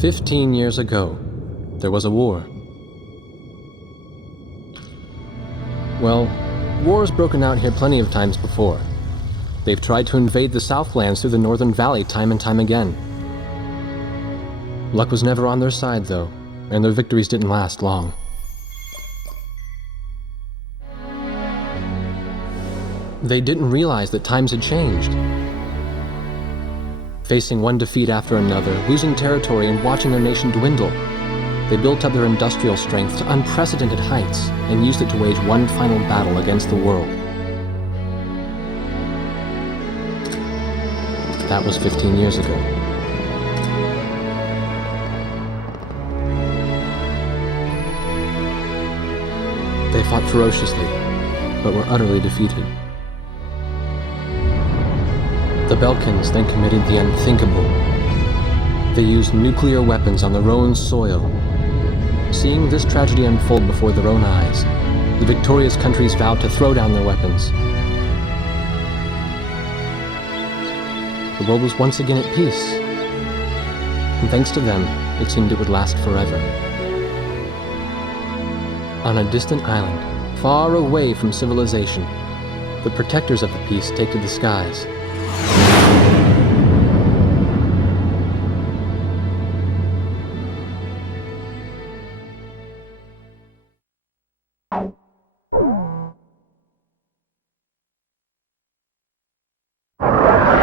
15 years ago, there was a war. Well, war's broken out here plenty of times before. They've tried to invade the Southlands through the Northern Valley time and time again. Luck was never on their side, though, and their victories didn't last long. They didn't realize that times had changed. Facing one defeat after another, losing territory and watching their nation dwindle, they built up their industrial strength to unprecedented heights and used it to wage one final battle against the world. That was 15 years ago. They fought ferociously, but were utterly defeated. The Belkans then committed the unthinkable. They used nuclear weapons on their own soil. Seeing this tragedy unfold before their own eyes, the victorious countries vowed to throw down their weapons. The world was once again at peace, and thanks to them, it seemed it would last forever. On a distant island, far away from civilization, the protectors of the peace take to the skies.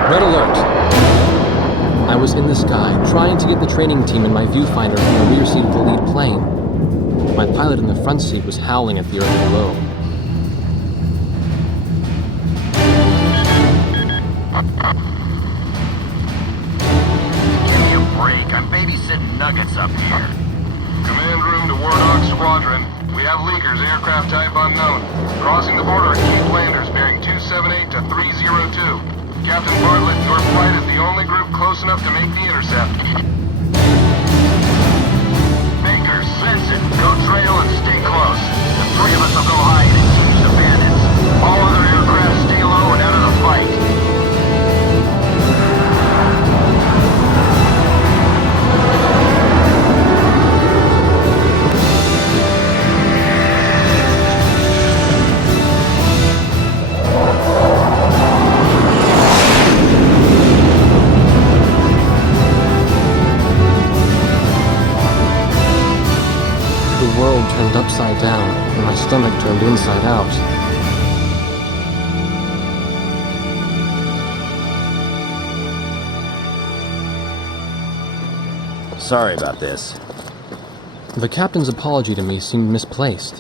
Red alert! I was in the sky, trying to get the training team in my viewfinder from the rear seat of the lead plane. My pilot in the front seat was howling at the earth below. Give me a break. I'm babysitting Nuggets up here. Command room to War Dog Squadron. We have leakers, aircraft type unknown. Crossing the border at Cape Landers, bearing 278 to 302. Captain Bartlett, your flight is the only group close enough to make the intercept. Baker, sense it. Go trail and stay close. The three of us will go hide and teach the bandits. All other aircraft stay low and out of the fight. The world turned upside down, and my stomach turned inside out. Sorry about this. The captain's apology to me seemed misplaced.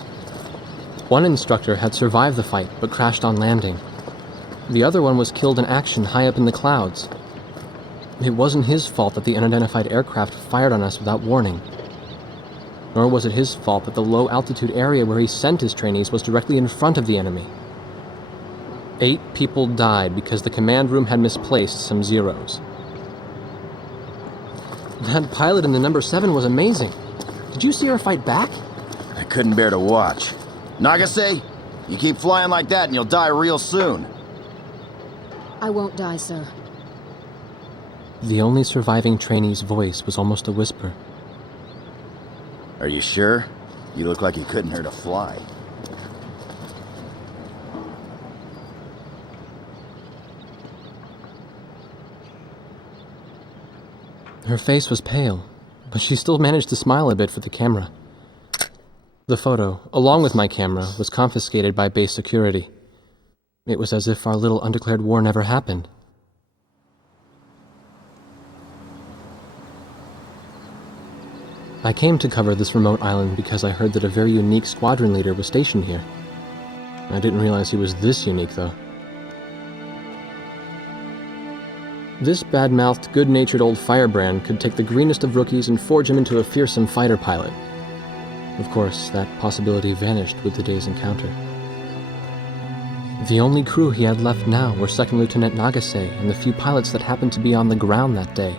One instructor had survived the fight, but crashed on landing. The other one was killed in action high up in the clouds. It wasn't his fault that the unidentified aircraft fired on us without warning. Nor was it his fault that the low-altitude area where he sent his trainees was directly in front of the enemy. 8 people died because the command room had misplaced some zeros. That pilot in the number 7 was amazing. Did you see her fight back? I couldn't bear to watch. Nagase, you keep flying like that and you'll die real soon. I won't die, sir. The only surviving trainee's voice was almost a whisper. Are you sure? You look like you couldn't hurt a fly. Her face was pale, but she still managed to smile a bit for the camera. The photo, along with my camera, was confiscated by base security. It was as if our little undeclared war never happened. I came to cover this remote island because I heard that a very unique squadron leader was stationed here. I didn't realize he was this unique, though. This bad-mouthed, good-natured old firebrand could take the greenest of rookies and forge him into a fearsome fighter pilot. Of course, that possibility vanished with the day's encounter. The only crew he had left now were Second Lieutenant Nagase and the few pilots that happened to be on the ground that day.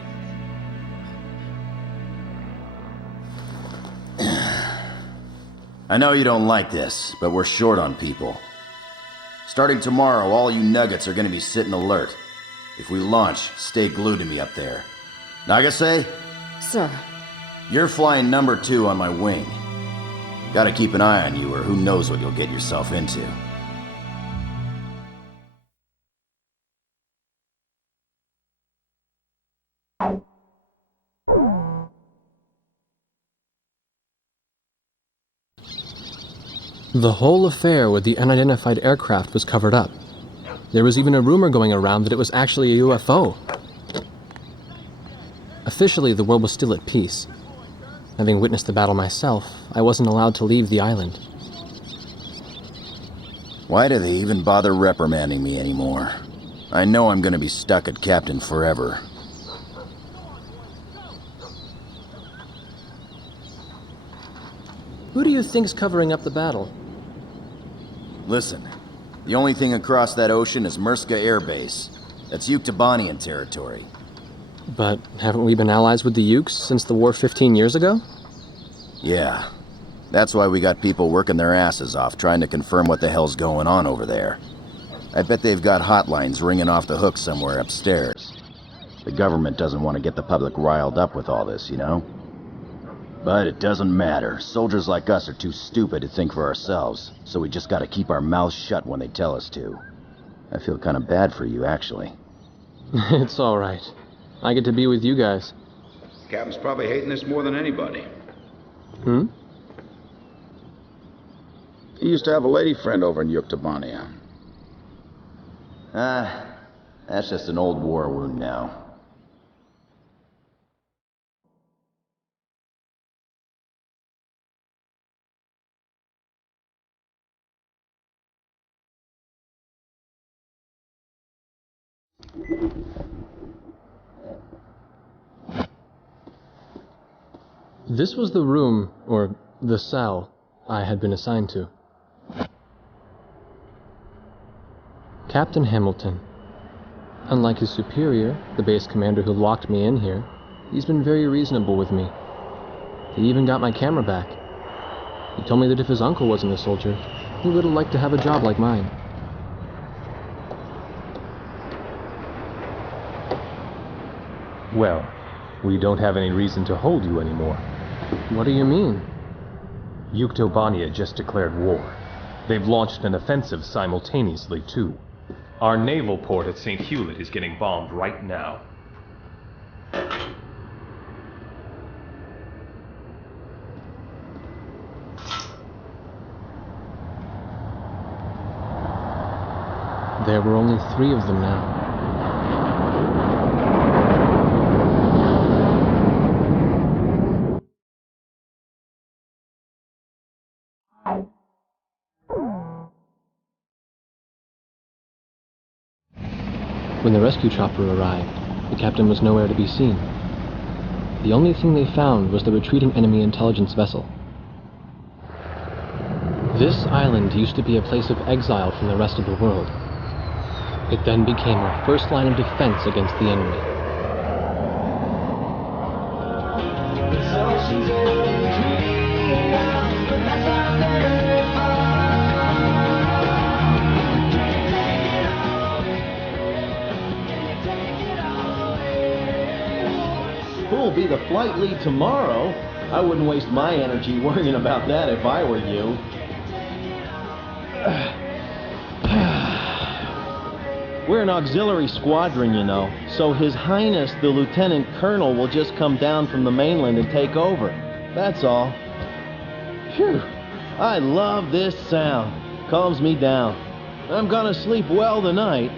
I know you don't like this, but we're short on people. Starting tomorrow, all you Nuggets are gonna be sitting alert. If we launch, stay glued to me up there. Nagase? Sir, You're flying number 2 on my wing. Gotta keep an eye on you, or who knows what you'll get yourself into. The whole affair with the unidentified aircraft was covered up. There was even a rumor going around that it was actually a UFO. Officially, the world was still at peace. Having witnessed the battle myself, I wasn't allowed to leave the island. Why do they even bother reprimanding me anymore? I know I'm gonna be stuck at Captain forever. Who do you think's covering up the battle? Listen, the only thing across that ocean is Murska Air Base. That's Yuktobanian territory. But haven't we been allies with the Ukes since the war 15 years ago? Yeah. That's why we got people working their asses off trying to confirm what the hell's going on over there. I bet they've got hotlines ringing off the hook somewhere upstairs. The government doesn't want to get the public riled up with all this, you know? But it doesn't matter. Soldiers like us are too stupid to think for ourselves, so we just gotta keep our mouths shut when they tell us to. I feel kind of bad for you, actually. It's all right. I get to be with you guys. Captain's probably hating this more than anybody. Hmm? He used to have a lady friend over in Yuktobania. That's just an old war wound now. This was the room, or the cell, I had been assigned to. Captain Hamilton. Unlike his superior, the base commander who locked me in here, he's been very reasonable with me. He even got my camera back. He told me that if his uncle wasn't a soldier, he would have liked to have a job like mine. Well, we don't have any reason to hold you anymore. What do you mean? Yuktobania just declared war. They've launched an offensive simultaneously, too. Our naval port at St. Hewlett is getting bombed right now. There were only 3 of them now. When the rescue chopper arrived, the captain was nowhere to be seen. The only thing they found was the retreating enemy intelligence vessel. This island used to be a place of exile from the rest of the world. It then became our first line of defense against the enemy. Who'll be the flight lead tomorrow? I wouldn't waste my energy worrying about that if I were you. We're an auxiliary squadron, you know, so His Highness the Lieutenant Colonel will just come down from the mainland and take over. That's all. Phew, I love this sound. Calms me down. I'm gonna sleep well tonight.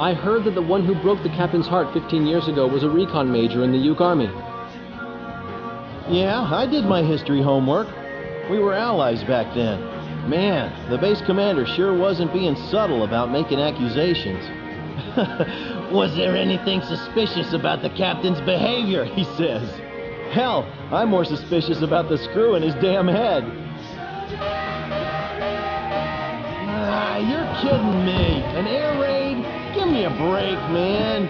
I heard that the one who broke the captain's heart 15 years ago was a recon major in the Uke Army. Yeah, I did my history homework. We were allies back then. Man, the base commander sure wasn't being subtle about making accusations. Was there anything suspicious about the captain's behavior, he says. Hell, I'm more suspicious about the screw in his damn head. Ah, you're kidding me. An air raid? Give me a break, man.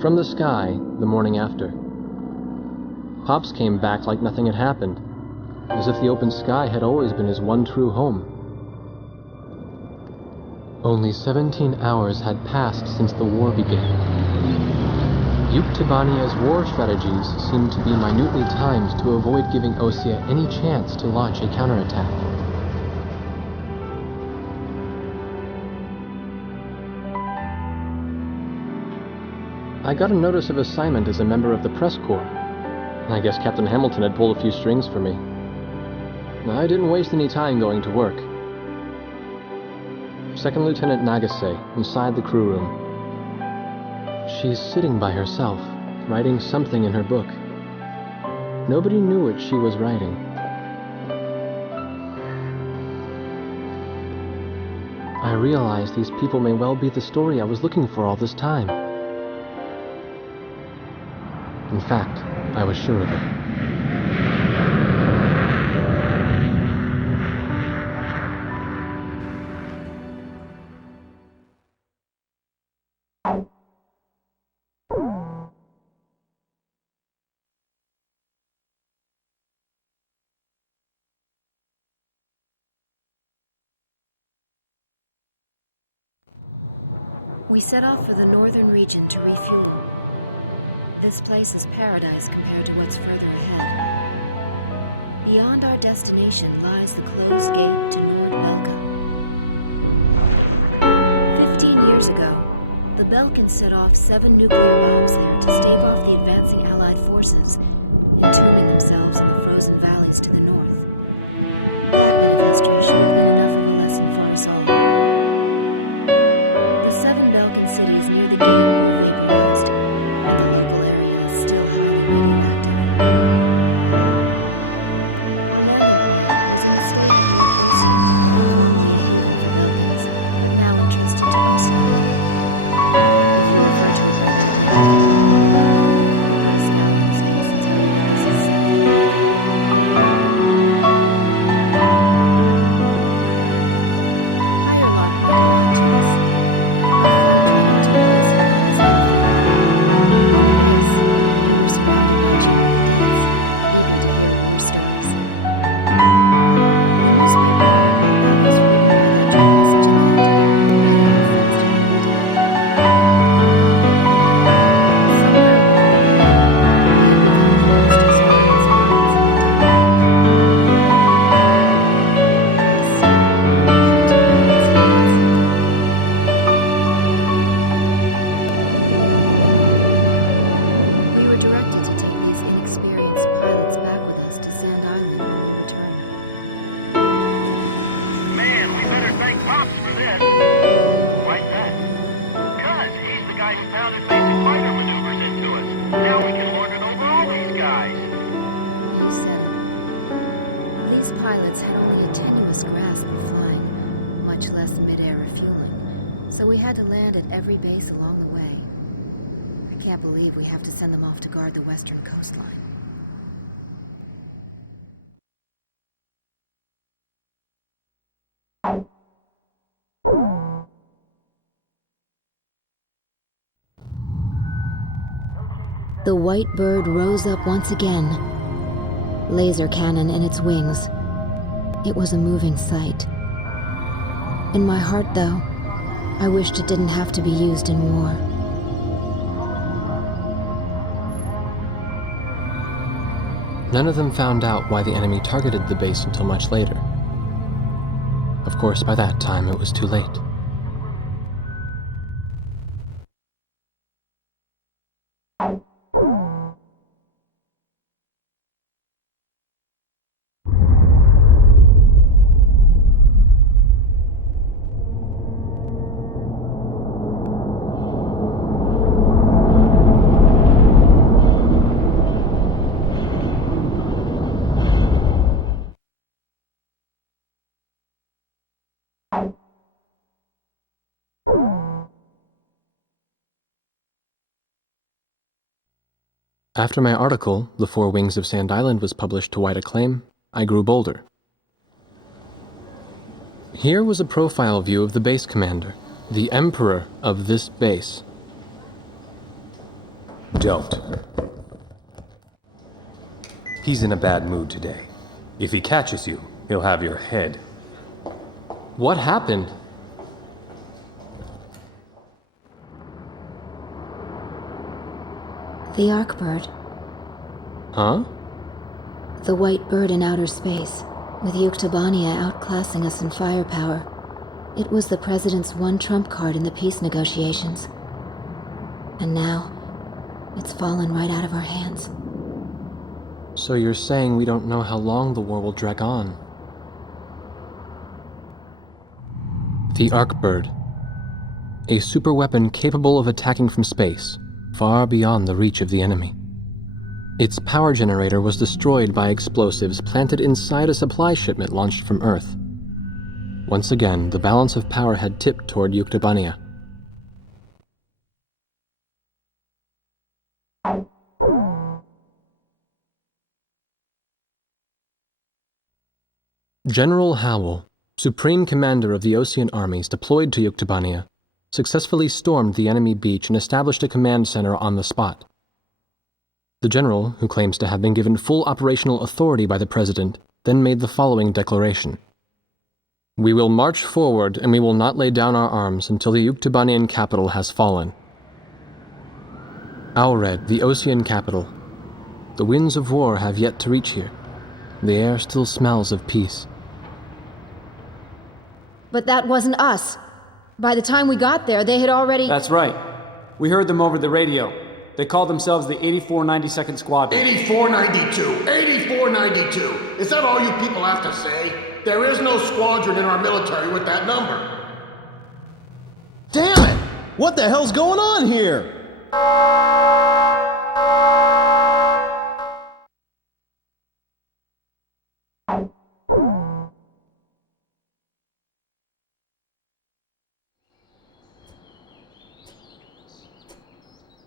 From the sky, the morning after. Pops came back like nothing had happened. as if the open sky had always been his one true home. Only 17 hours had passed since the war began. Yuktibania's war strategies seemed to be minutely timed to avoid giving Osea any chance to launch a counterattack. I got a notice of assignment as a member of the press corps. I guess Captain Hamilton had pulled a few strings for me. I didn't waste any time going to work. Second Lieutenant Nagase, inside the crew room. She's sitting by herself, writing something in her book. Nobody knew what she was writing. I realized these people may well be the story I was looking for all this time. In fact, I was sure of it. We set off for the northern region to refuel. This place is paradise compared to what's further ahead. Beyond our destination lies the closed gate to Nord-Belka. 15 years ago, the Belkans set off 7 nuclear bombs there to stave off the advancing Allied forces, entombing themselves in the frozen valleys to the north. That bit of history should have been enough of a lesson for us all. The 7 Belkan cities near the gate were vaporized, and the local area is still highly radioactive. Our landing point was in a state of Russia, the Belkans, but now entrusted to us. If you refer to the So we had to land at every base along the way. I can't believe we have to send them off to guard the western coastline. The white bird rose up once again, laser cannon in its wings. It was a moving sight. In my heart, though, I wished it didn't have to be used in war. None of them found out why the enemy targeted the base until much later. Of course, by that time, it was too late. After my article, The Four Wings of Sand Island, was published to wide acclaim, I grew bolder. Here was a profile view of the base commander, the emperor of this base. Don't. He's in a bad mood today. If he catches you, he'll have your head. What happened? The Arkbird. Huh? The white bird in outer space, with Yuktobania outclassing us in firepower. It was the President's one trump card in the peace negotiations. And now, it's fallen right out of our hands. So you're saying we don't know how long the war will drag on? The Arkbird. A superweapon capable of attacking from space, far beyond the reach of the enemy. Its power generator was destroyed by explosives planted inside a supply shipment launched from Earth. Once again, the balance of power had tipped toward Yuktobania. General Howell, Supreme Commander of the Osean armies deployed to Yuktobania, successfully stormed the enemy beach and established a command center on the spot. The general, who claims to have been given full operational authority by the President, then made the following declaration. We will march forward and we will not lay down our arms until the Yuktobanian capital has fallen. Aured, the Osean capital. The winds of war have yet to reach here. The air still smells of peace. But that wasn't us. By the time we got there, they had already... That's right. We heard them over the radio. They called themselves the 8492nd Squadron. 8492! 8492! Is that all you people have to say? There is no squadron in our military with that number. Damn it! What the hell's going on here?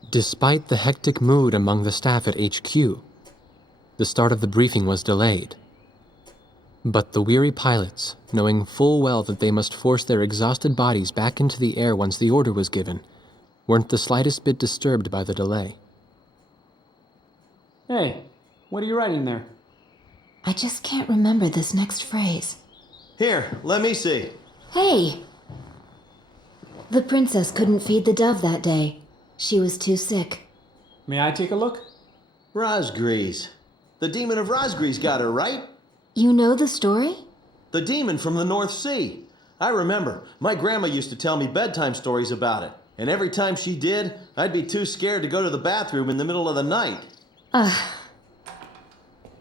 Despite the hectic mood among the staff at HQ, the start of the briefing was delayed. But the weary pilots, knowing full well that they must force their exhausted bodies back into the air once the order was given, weren't the slightest bit disturbed by the delay. Hey, what are you writing there? I just can't remember this next phrase. Here, let me see. Hey! The princess couldn't feed the dove that day. She was too sick. May I take a look? Rosgrees. The demon of Rosgrees got her, right? You know the story? The demon from the North Sea. I remember. My grandma used to tell me bedtime stories about it. And every time she did, I'd be too scared to go to the bathroom in the middle of the night.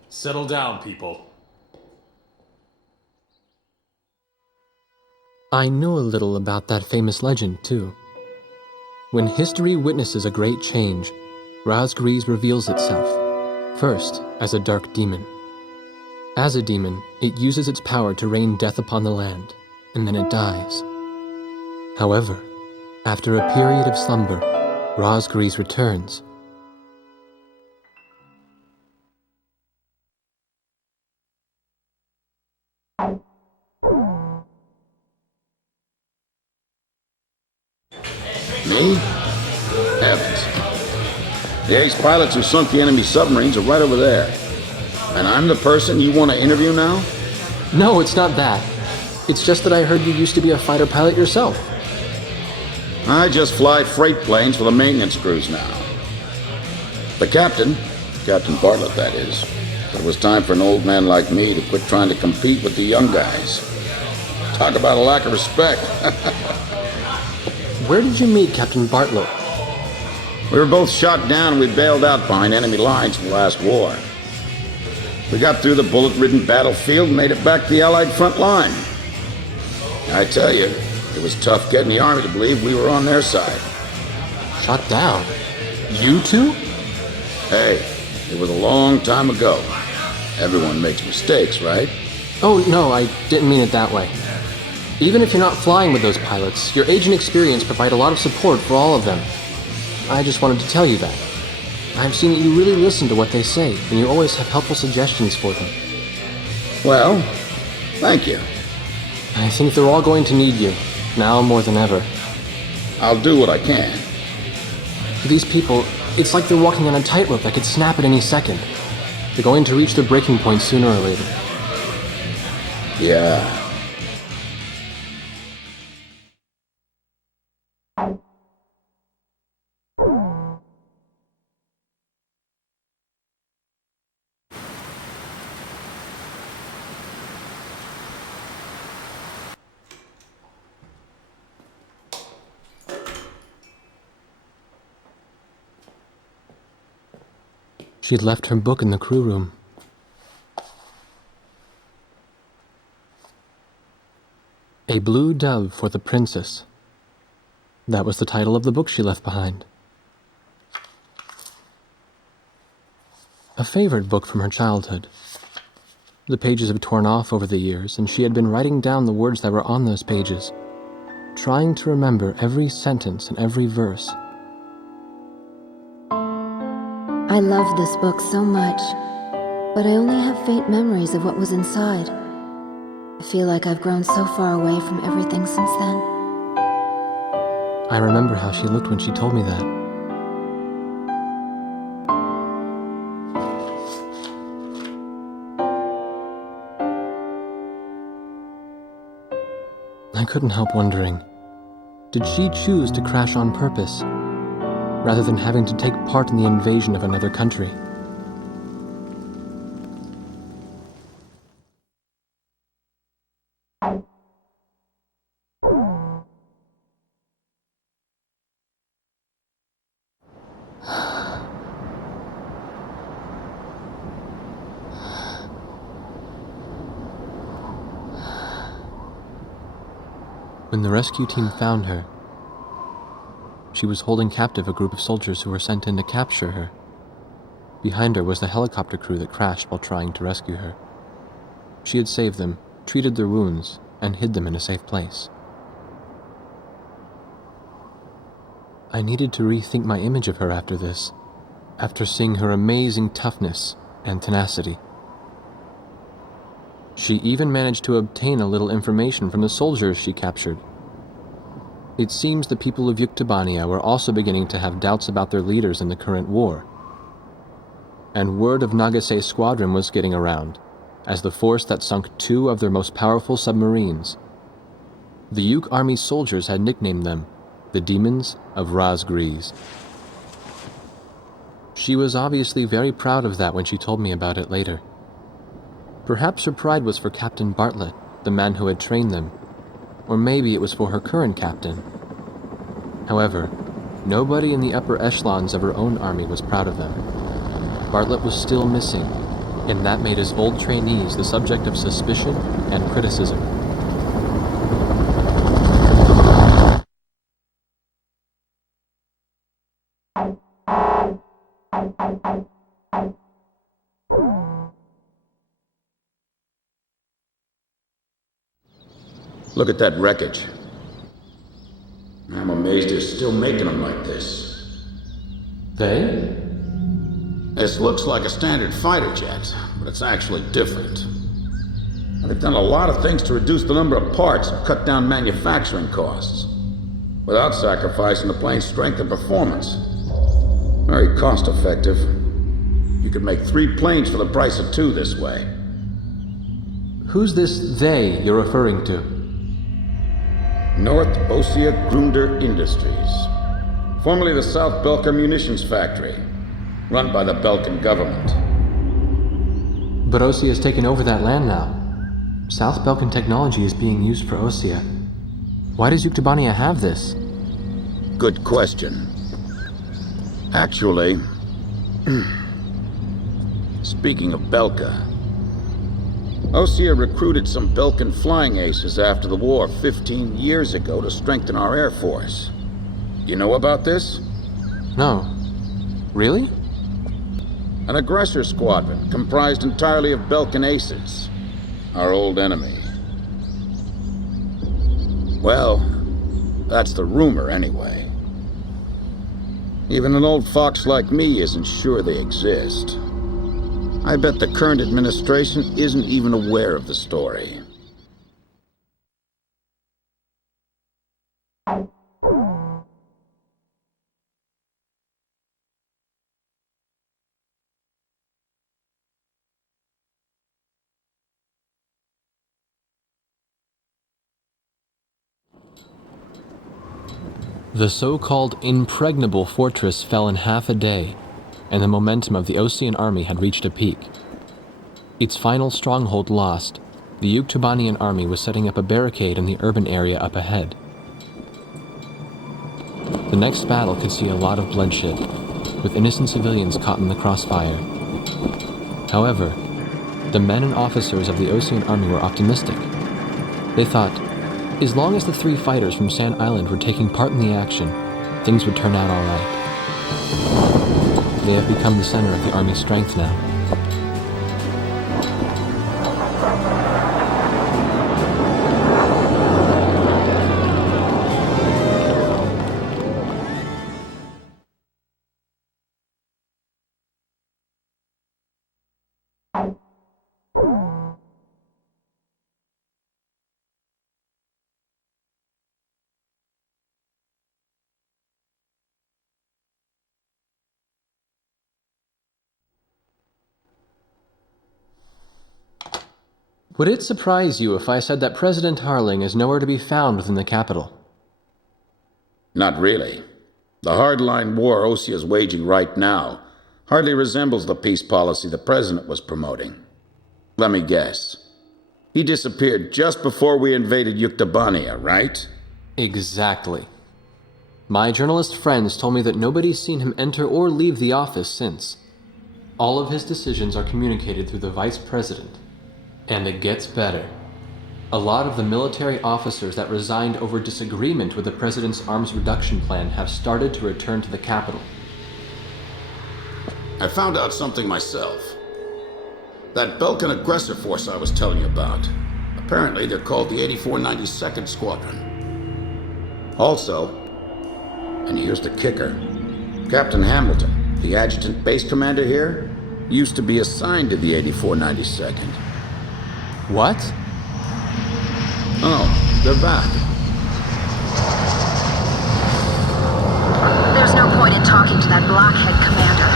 Settle down, people. I know a little about that famous legend, too. When history witnesses a great change, Rosgrees reveals itself, first as a dark demon. As a demon, it uses its power to rain death upon the land, and then it dies. However, after a period of slumber, Rosgrees returns. Me? Heavens. The ace pilots who sunk the enemy submarines are right over there. And I'm the person you want to interview now? No, it's not that. It's just that I heard you used to be a fighter pilot yourself. I just fly freight planes for the maintenance crews now. The captain, Captain Bartlett that is, said it was time for an old man like me to quit trying to compete with the young guys. Talk about a lack of respect. Where did you meet Captain Bartlett? We were both shot down and we bailed out behind enemy lines in the last war. We got through the bullet-ridden battlefield and made it back to the Allied front line. I tell you, it was tough getting the Army to believe we were on their side. Shot down? You two? Hey, it was a long time ago. Everyone makes mistakes, right? Oh, no, I didn't mean it that way. Even if you're not flying with those pilots, your age and experience provide a lot of support for all of them. I just wanted to tell you that. I've seen that you really listen to what they say, and you always have helpful suggestions for them. Well, thank you. I think they're all going to need you, now more than ever. I'll do what I can. These people, it's like they're walking on a tightrope that could snap at any second. They're going to reach their breaking point sooner or later. Yeah. She had left her book in the crew room. A Blue Dove for the Princess. That was the title of the book she left behind. A favorite book from her childhood. The pages have torn off over the years, and she had been writing down the words that were on those pages, trying to remember every sentence and every verse. I loved this book so much, but I only have faint memories of what was inside. I feel like I've grown so far away from everything since then. I remember how she looked when she told me that. I couldn't help wondering, did she choose to crash on purpose, rather than having to take part in the invasion of another country? When the rescue team found her, she was holding captive a group of soldiers who were sent in to capture her. Behind her was the helicopter crew that crashed while trying to rescue her. She had saved them, treated their wounds, and hid them in a safe place. I needed to rethink my image of her after this, after seeing her amazing toughness and tenacity. She even managed to obtain a little information from the soldiers she captured. It seems the people of Yuktobania were also beginning to have doubts about their leaders in the current war. And word of Nagase Squadron was getting around, as the force that sunk 2 of their most powerful submarines. The Yuk Army soldiers had nicknamed them the Demons of Raz Gries. She was obviously very proud of that when she told me about it later. Perhaps her pride was for Captain Bartlett, the man who had trained them, or maybe it was for her current captain. However, nobody in the upper echelons of her own army was proud of them. Bartlett was still missing, and that made his old trainees the subject of suspicion and criticism. Look at that wreckage. I'm amazed they're still making them like this. They? This looks like a standard fighter jet, but it's actually different. They've done a lot of things to reduce the number of parts and cut down manufacturing costs, without sacrificing the plane's strength and performance. Very cost-effective. You could make 3 planes for the price of 2 this way. Who's this they you're referring to? North Ossia Grunder Industries, formerly the South Belka Munitions Factory, run by the Belkan government. But Ossia has taken over that land now. South Belkan technology is being used for Ossia. Why does Yuktobania have this? Good question. Actually, speaking of Belka, Ossia recruited some Belkan flying aces after the war 15 years ago to strengthen our Air Force. You know about this? No. Really? An aggressor squadron comprised entirely of Belkan aces, our old enemy. Well, that's the rumor anyway. Even an old fox like me isn't sure they exist. I bet the current administration isn't even aware of the story. The so-called impregnable fortress fell in half a day, and the momentum of the Osean army had reached a peak. Its final stronghold lost, the Yuktobanian army was setting up a barricade in the urban area up ahead. The next battle could see a lot of bloodshed, with innocent civilians caught in the crossfire. However, the men and officers of the Osean army were optimistic. They thought, as long as the 3 fighters from Sand Island were taking part in the action, things would turn out all right. They have become the center of the army's strength now. Would it surprise you if I said that President Harling is nowhere to be found within the capital? Not really. The hardline war Osea is waging right now hardly resembles the peace policy the president was promoting. Let me guess. He disappeared just before we invaded Yuktobania, right? Exactly. My journalist friends told me that nobody's seen him enter or leave the office since. All of his decisions are communicated through the vice president. And it gets better. A lot of the military officers that resigned over disagreement with the president's arms reduction plan have started to return to the capital. I found out something myself. That Belkan aggressor force I was telling you about, apparently they're called the 8492nd Squadron. Also, and here's the kicker, Captain Hamilton, the adjutant base commander here, used to be assigned to the 8492nd. What? Oh, they're back. There's no point in talking to that blockhead commander.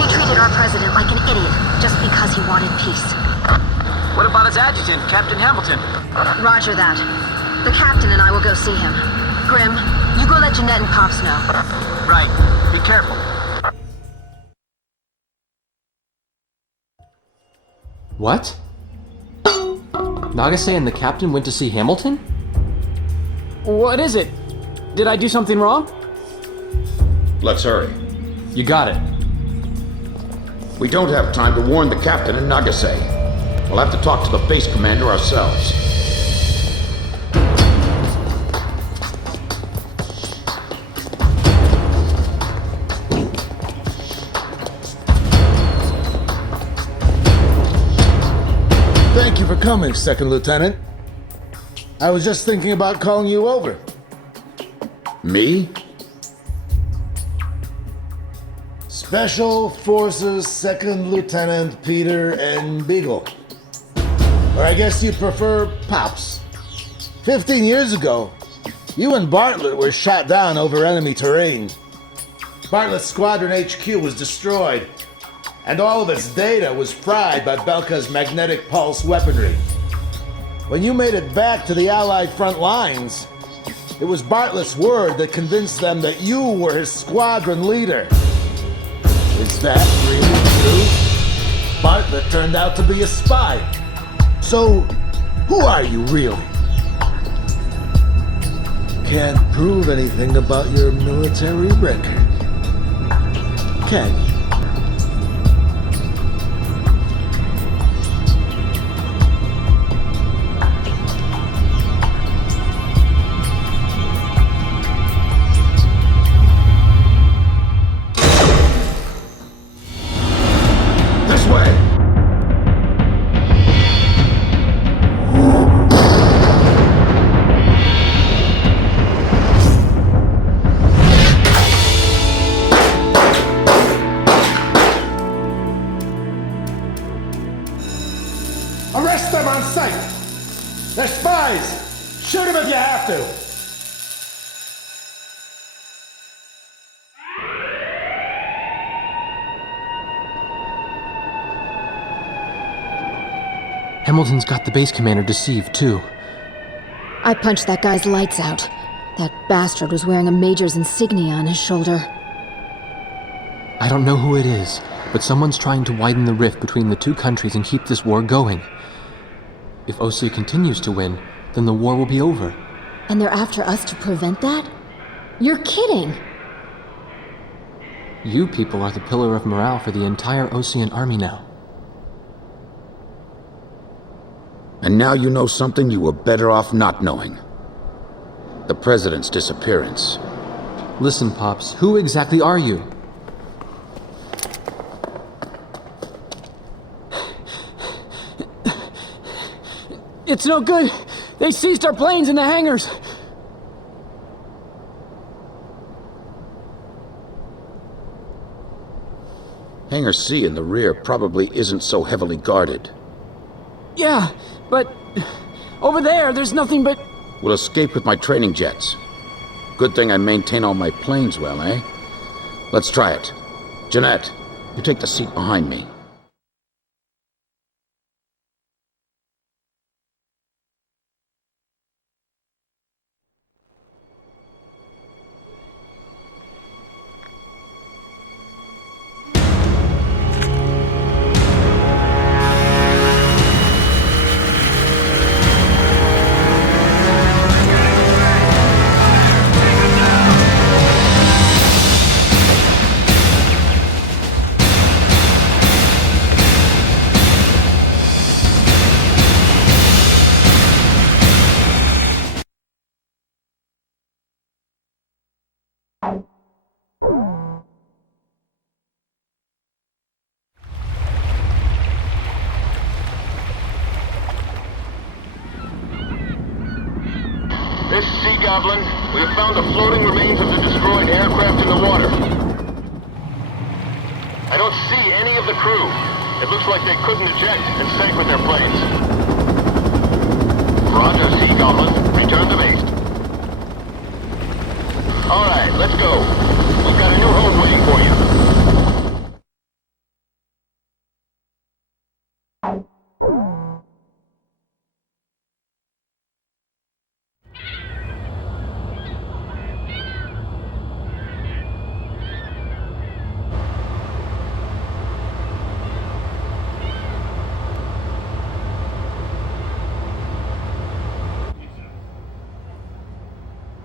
He treated our president like an idiot just because he wanted peace. What about his adjutant, Captain Hamilton? Roger that. The captain and I will go see him. Grim, you go let Jeanette and Pops know. Right. Be careful. What? Nagase and the captain went to see Hamilton? What is it? Did I do something wrong? Let's hurry. You got it. We don't have time to warn the captain in Nagase. We'll have to talk to the base commander ourselves. Thank you for coming, Second Lieutenant. I was just thinking about calling you over. Me? Special Forces Second Lieutenant Peter N. Beagle. Or I guess you prefer Pops. 15 years ago, you and Bartlett were shot down over enemy terrain. Bartlett's Squadron HQ was destroyed, and all of its data was fried by Belka's magnetic pulse weaponry. When you made it back to the Allied front lines, it was Bartlett's word that convinced them that you were his squadron leader. Is that really true? Bartlett turned out to be a spy. So, who are you really? Can't prove anything about your military record, can you? Arrest them on sight! They're spies! Shoot them if you have to! Hamilton's got the base commander deceived, too. I punched that guy's lights out. That bastard was wearing a major's insignia on his shoulder. I don't know who it is, but someone's trying to widen the rift between the two countries and keep this war going. If OSEA continues to win, then the war will be over. And they're after us to prevent that? You're kidding! You people are the pillar of morale for the entire Osean army now. And now you know something you were better off not knowing. The President's disappearance. Listen, Pops, who exactly are you? It's no good! They seized our planes in the hangars! Hangar C in the rear probably isn't so heavily guarded. Yeah, but over there's nothing but... We'll escape with my training jets. Good thing I maintain all my planes well, eh? Let's try it. Jeanette, you take the seat behind me. This is Sea Goblin. We have found the floating remains of the destroyed aircraft in the water. I don't see any of the crew. It looks like they couldn't eject and sank with their planes. Roger, Sea Goblin. Return to base. Alright, let's go. We've got a new home waiting for you.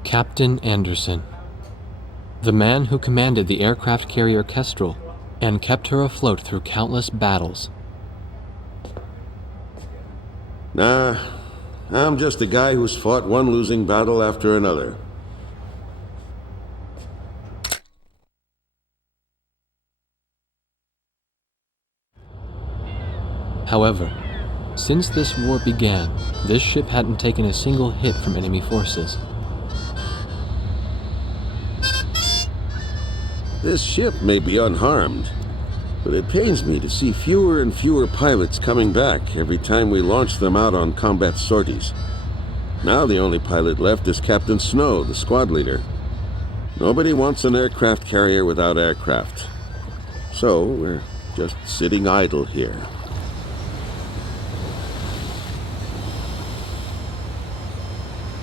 Captain Anderson, the man who commanded the aircraft carrier Kestrel and kept her afloat through countless battles. Nah, I'm just a guy who's fought one losing battle after another. However, since this war began, this ship hadn't taken a single hit from enemy forces. This ship may be unharmed, but it pains me to see fewer and fewer pilots coming back every time we launch them out on combat sorties. Now the only pilot left is Captain Snow, the squad leader. Nobody wants an aircraft carrier without aircraft. So we're just sitting idle here.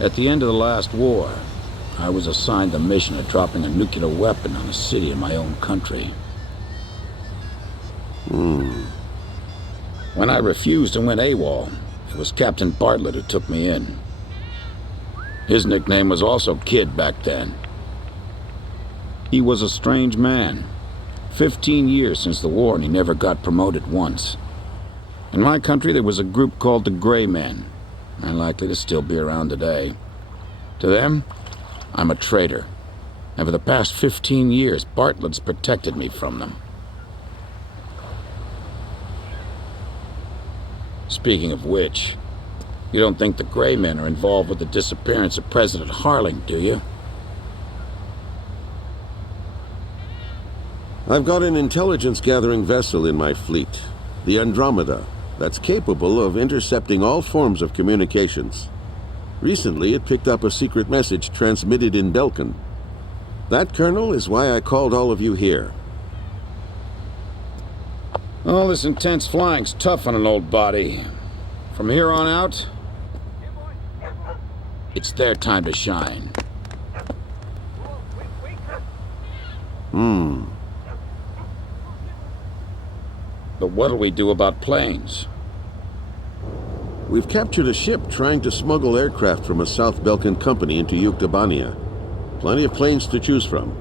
At the end of the last war, I was assigned the mission of dropping a nuclear weapon on a city in my own country. When I refused and went AWOL, it was Captain Bartlett who took me in. His nickname was also Kid back then. He was a strange man. 15 years since the war and he never got promoted once. In my country there was a group called the Gray Men, and likely to still be around today. To them, I'm a traitor, and for the past 15 years, Bartlett's protected me from them. Speaking of which, you don't think the Gray Men are involved with the disappearance of President Harling, do you? I've got an intelligence-gathering vessel in my fleet, the Andromeda, that's capable of intercepting all forms of communications. Recently, it picked up a secret message transmitted in Belkin. That, Colonel, is why I called all of you here. All this intense flying's tough on an old body. From here on out, it's their time to shine. But what'll we do about planes? We've captured a ship trying to smuggle aircraft from a South Balkan company into Yuktobania. Plenty of planes to choose from.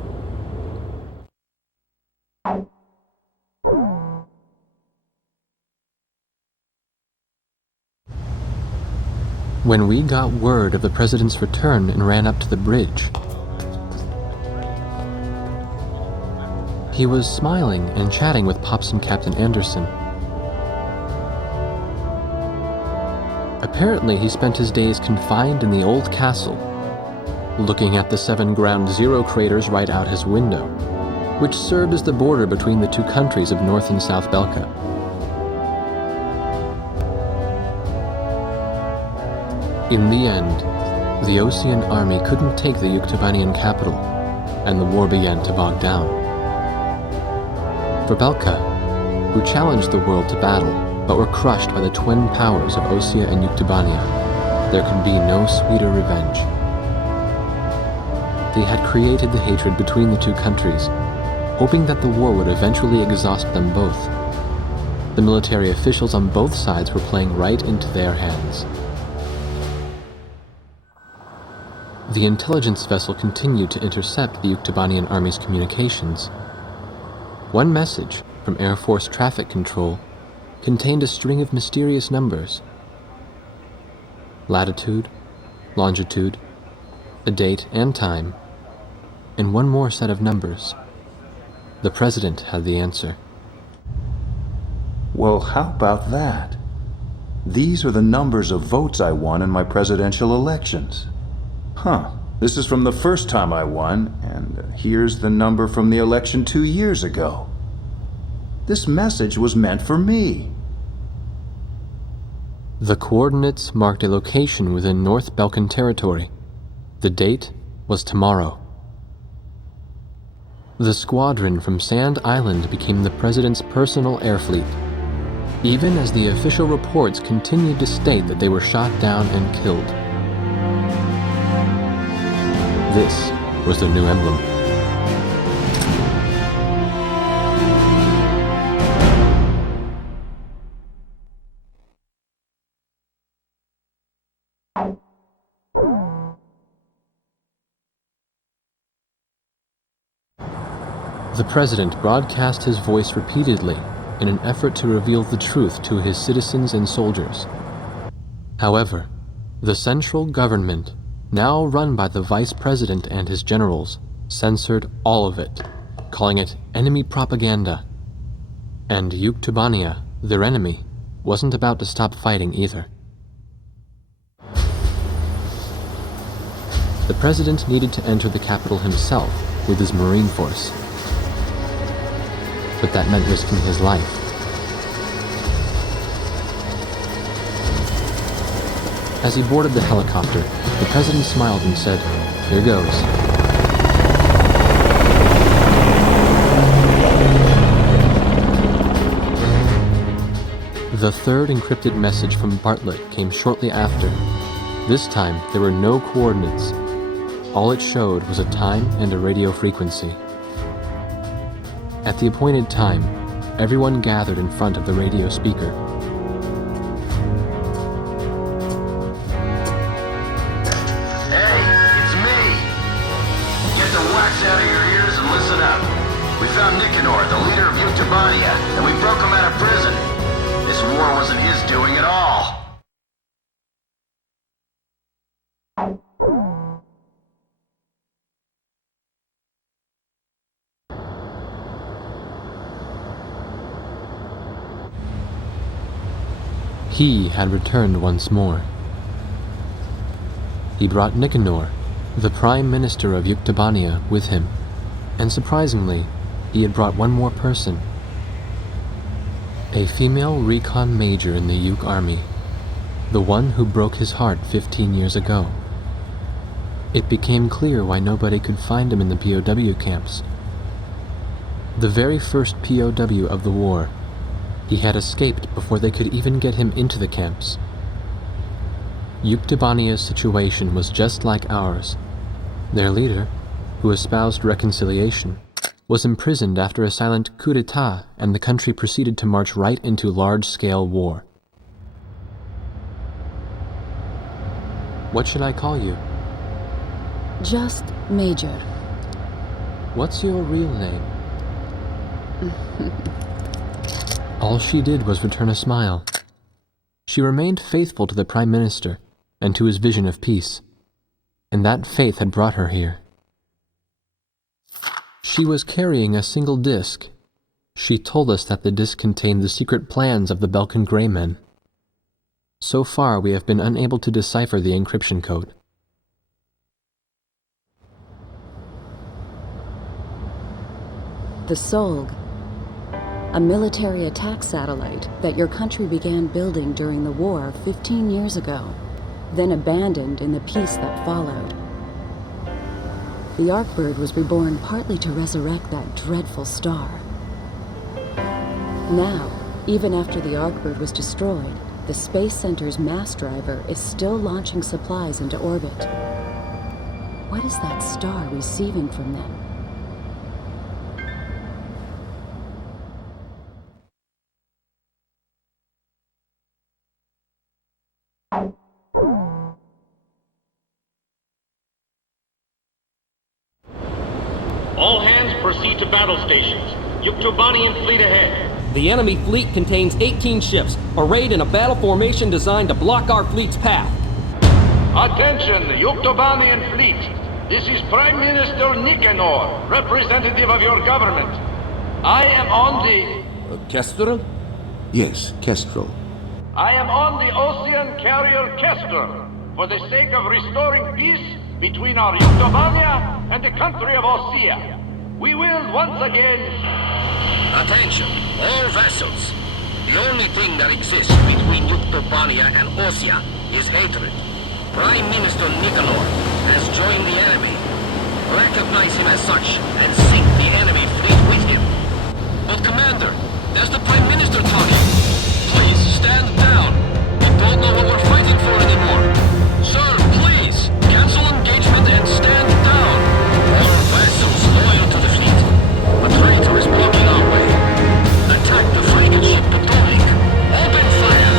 When we got word of the president's return and ran up to the bridge, he was smiling and chatting with Pops and Captain Anderson. Apparently, he spent his days confined in the old castle, looking at the 7 Ground Zero craters right out his window, which served as the border between the two countries of North and South Belka. In the end, the Osean army couldn't take the Yuktobanian capital, and the war began to bog down. For Belka, who challenged the world to battle, but were crushed by the twin powers of Osea and Yuktobania, there could be no sweeter revenge. They had created the hatred between the two countries, hoping that the war would eventually exhaust them both. The military officials on both sides were playing right into their hands. The intelligence vessel continued to intercept the Yuktobanian army's communications. One message from Air Force Traffic Control contained a string of mysterious numbers. Latitude, longitude, a date and time, and one more set of numbers. The president had the answer. Well, how about that? These are the numbers of votes I won in my presidential elections. Huh, this is from the first time I won, and here's the number from the election 2 years ago. This message was meant for me. The coordinates marked a location within North Balkan territory. The date was tomorrow. The squadron from Sand Island became the president's personal air fleet, even as the official reports continued to state that they were shot down and killed. This was their new emblem. The president broadcast his voice repeatedly in an effort to reveal the truth to his citizens and soldiers. However, the central government, now run by the vice president and his generals, censored all of it, calling it enemy propaganda. And Yuktobania, their enemy, wasn't about to stop fighting either. The president needed to enter the capital himself with his Marine force, but that meant risking his life. As he boarded the helicopter, the president smiled and said, "Here goes." The third encrypted message from Bartlett came shortly after. This time, there were no coordinates. All it showed was a time and a radio frequency. At the appointed time, everyone gathered in front of the radio speaker. Hey, it's me! Get the wax out of your ears and listen up. We found Nicanor, the leader of Yuktobania, and we broke him out of prison. This war wasn't his doing at all. He had returned once more. He brought Nicanor, the Prime Minister of Yuktobania, with him, and surprisingly, he had brought one more person. A female recon major in the Yuk army, the one who broke his heart 15 years ago. It became clear why nobody could find him in the POW camps. The very first POW of the war, he had escaped before they could even get him into the camps. Yuktobania's situation was just like ours. Their leader, who espoused reconciliation, was imprisoned after a silent coup d'etat, and the country proceeded to march right into large-scale war. What should I call you? Just Major. What's your real name? All she did was return a smile. She remained faithful to the Prime Minister and to his vision of peace, and that faith had brought her here. She was carrying a single disc. She told us that the disc contained the secret plans of the Belkan Grey Men. So far, we have been unable to decipher the encryption code. The Solg. A military attack satellite that your country began building during the war 15 years ago, then abandoned in the peace that followed. The Arkbird was reborn partly to resurrect that dreadful star. Now, even after the Arkbird was destroyed, the Space Center's mass driver is still launching supplies into orbit. What is that star receiving from them? All hands proceed to battle stations. Yuktobanian fleet ahead. The enemy fleet contains 18 ships, arrayed in a battle formation designed to block our fleet's path. Attention, Yuktobanian fleet. This is Prime Minister Nicanor, representative of your government. I am on the... Kestrel? Yes, Kestrel. I am on the ocean carrier Kestrel, for the sake of restoring peace between our Yuktobania and the country of Osea. We will once again... Attention, all vessels. The only thing that exists between Yuktobania and Osea is hatred. Prime Minister Nicanor has joined the enemy. Recognize him as such and sink the enemy fleet with him. But Commander, there's the Prime Minister talking. Please stand down. We don't know what we're fighting for anymore. Sir, please, cancel engagement and stand down. All vessels loyal to the fleet. A traitor is blocking our way. Attack the frigate ship Potomac. Open fire.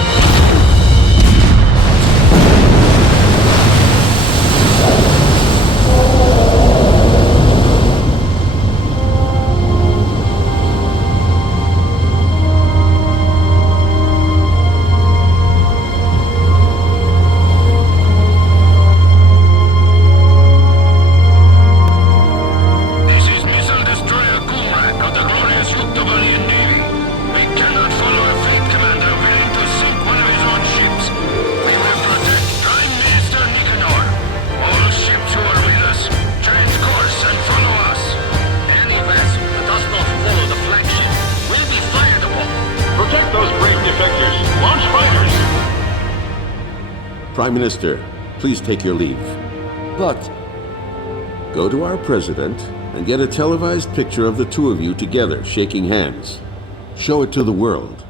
Prime Minister, please take your leave. But go to our president and get a televised picture of the two of you together, shaking hands. Show it to the world.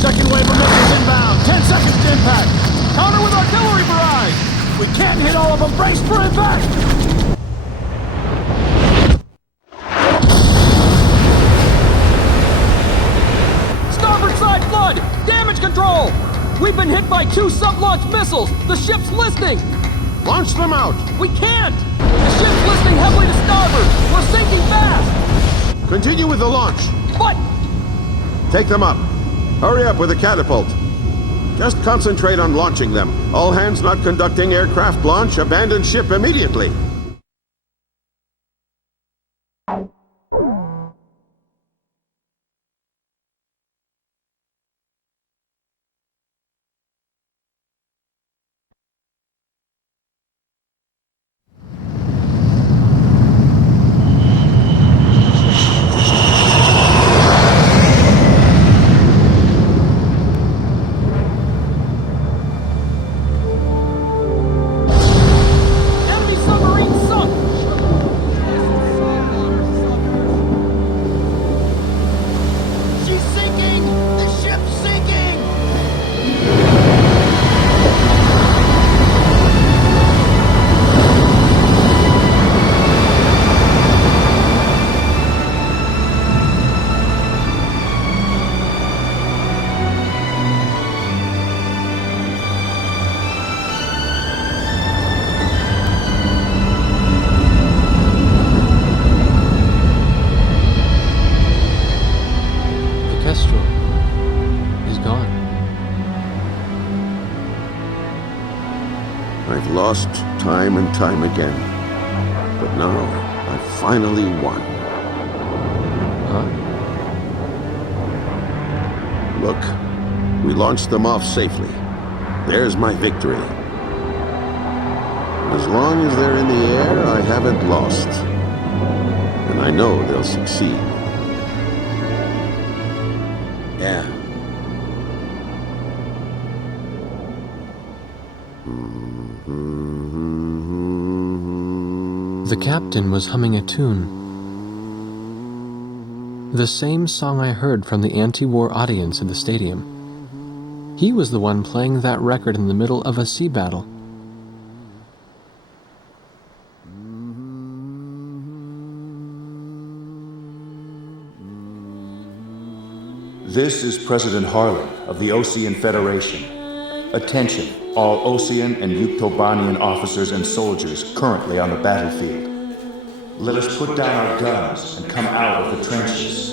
Second wave of missiles inbound. 10 seconds to impact. Counter with artillery barrage. We can't hit all of them. Brace for impact. Starboard side flood. Damage control. We've been hit by 2 sub-launch missiles. The ship's listing. Launch them out. We can't. The ship's listing heavily to starboard. We're sinking fast. Continue with the launch. But take them up. Hurry up with the catapult. Just concentrate on launching them. All hands not conducting aircraft launch, abandon ship immediately. lost time and time again. But now, I finally won. Look, we launched them off safely. There's my victory. As long as they're in the air, I haven't lost. And I know they'll succeed. Yeah. The captain was humming a tune. The same song I heard from the anti-war audience in the stadium. He was the one playing that record in the middle of a sea battle. This is President Harlan of the Osean Federation. Attention, all Osean and Yuktobanian officers and soldiers currently on the battlefield. Let us put down our guns and come out of the trenches.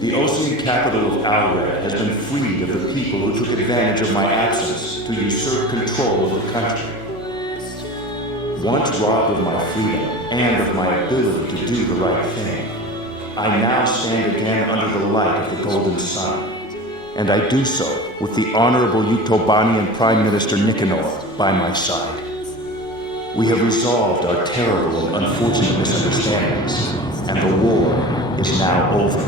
The Osean capital of Alred has been freed of the people who took advantage of my absence to usurp control of the country. Once robbed of my freedom and of my ability to do the right thing, I now stand again under the light of the golden sun. And I do so with the Honorable Yuktobanian Prime Minister Nicanor by my side. We have resolved our terrible and unfortunate misunderstandings, and the war is now over.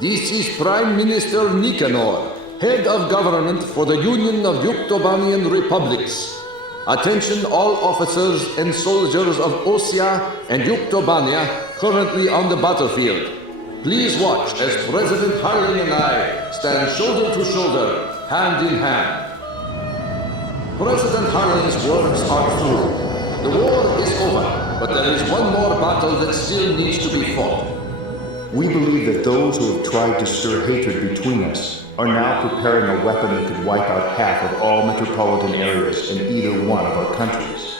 This is Prime Minister Nicanor, Head of Government for the Union of Yuktobanian Republics. Attention all officers and soldiers of Osea and Yuktobania currently on the battlefield. Please watch as President Harlan and I stand shoulder to shoulder, hand in hand. President Harlan's words are true. The war is over, but there is one more battle that still needs to be fought. We believe that those who have tried to stir hatred between us are now preparing a weapon that could wipe out half of all metropolitan areas in either one of our countries.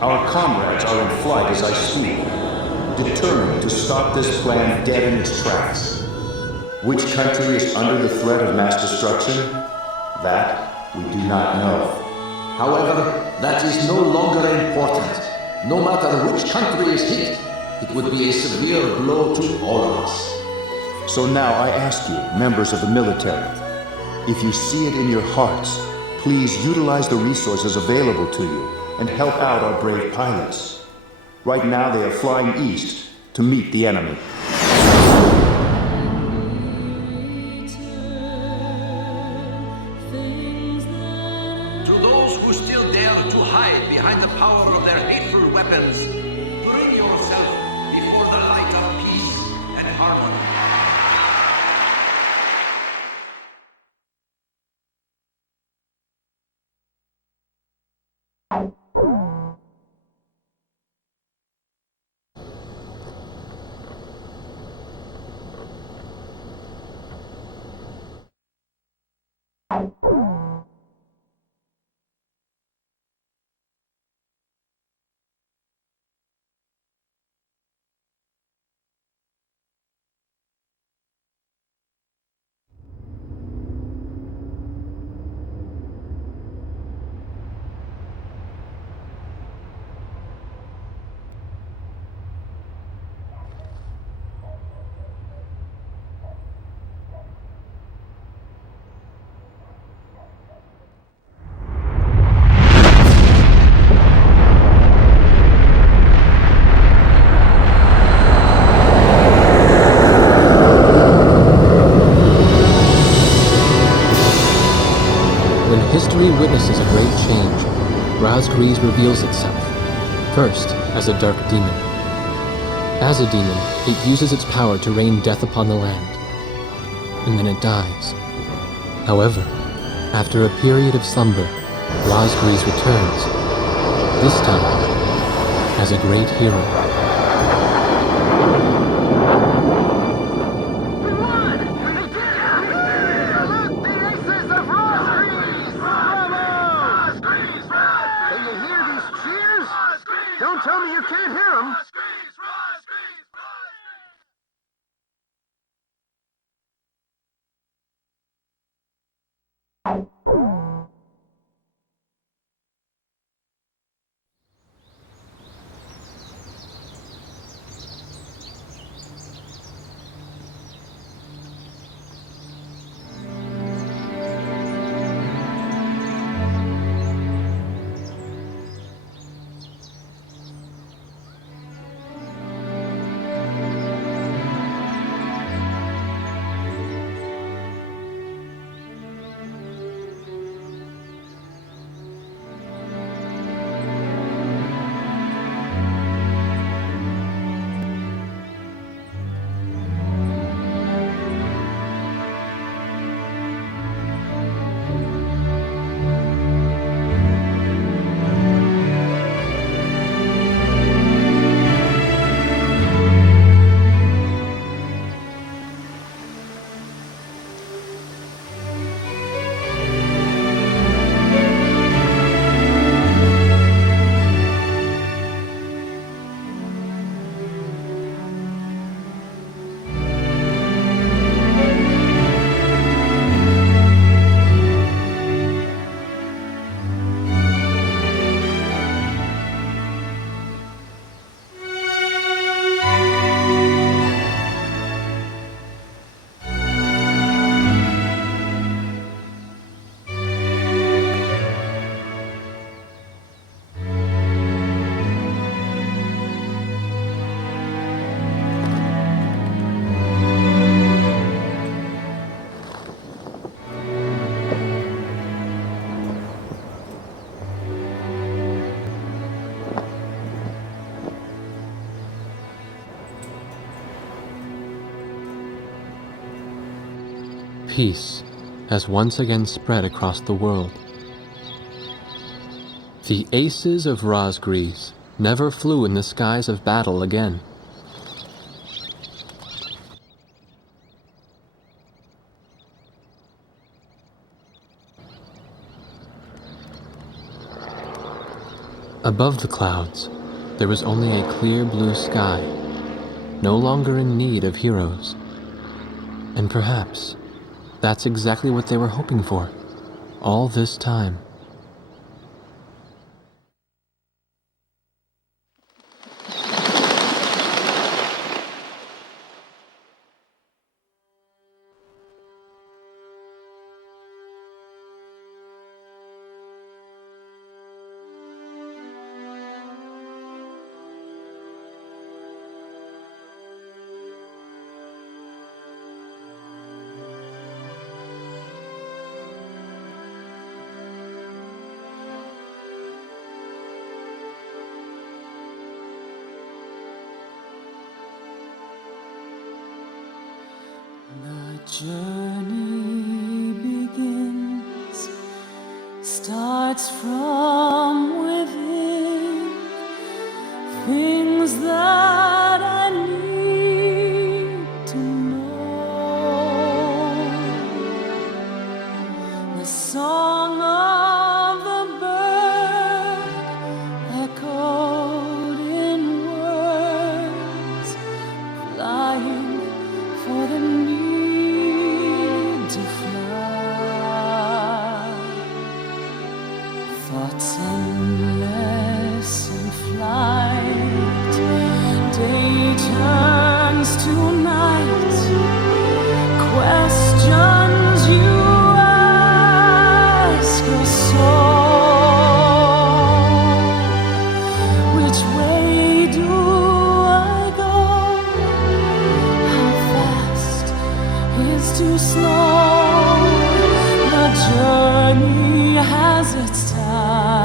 Our comrades are in flight as I speak, determined to stop this plan dead in its tracks. Which country is under the threat of mass destruction? That we do not know. However, that is no longer important. No matter which country is hit, it would be a severe blow to all of us. So now I ask you, members of the military, if you see it in your hearts, please utilize the resources available to you and help out our brave pilots. Right now they are flying east to meet the enemy. To those who still dare to hide behind the power of their hateful weapons, bring yourself before the light of peace and harmony. History witnesses a great change. Ras Gris reveals itself, first as a dark demon. As a demon, it uses its power to rain death upon the land, and then it dies. However, after a period of slumber, Ras Gris returns, this time as a great hero. Don't tell me you can't hear them. Peace has once again spread across the world. The aces of Rosgrees never flew in the skies of battle again. Above the clouds, there was only a clear blue sky, no longer in need of heroes. And perhaps that's exactly what they were hoping for, all this time. Journey begins, starts from within, things that I need to know. The song of the bird echoed in words, flying for the to fly, thoughts endless in flight, day turns to night, questions you ask your soul, which way do I go, how fast is too slow. The journey has its time.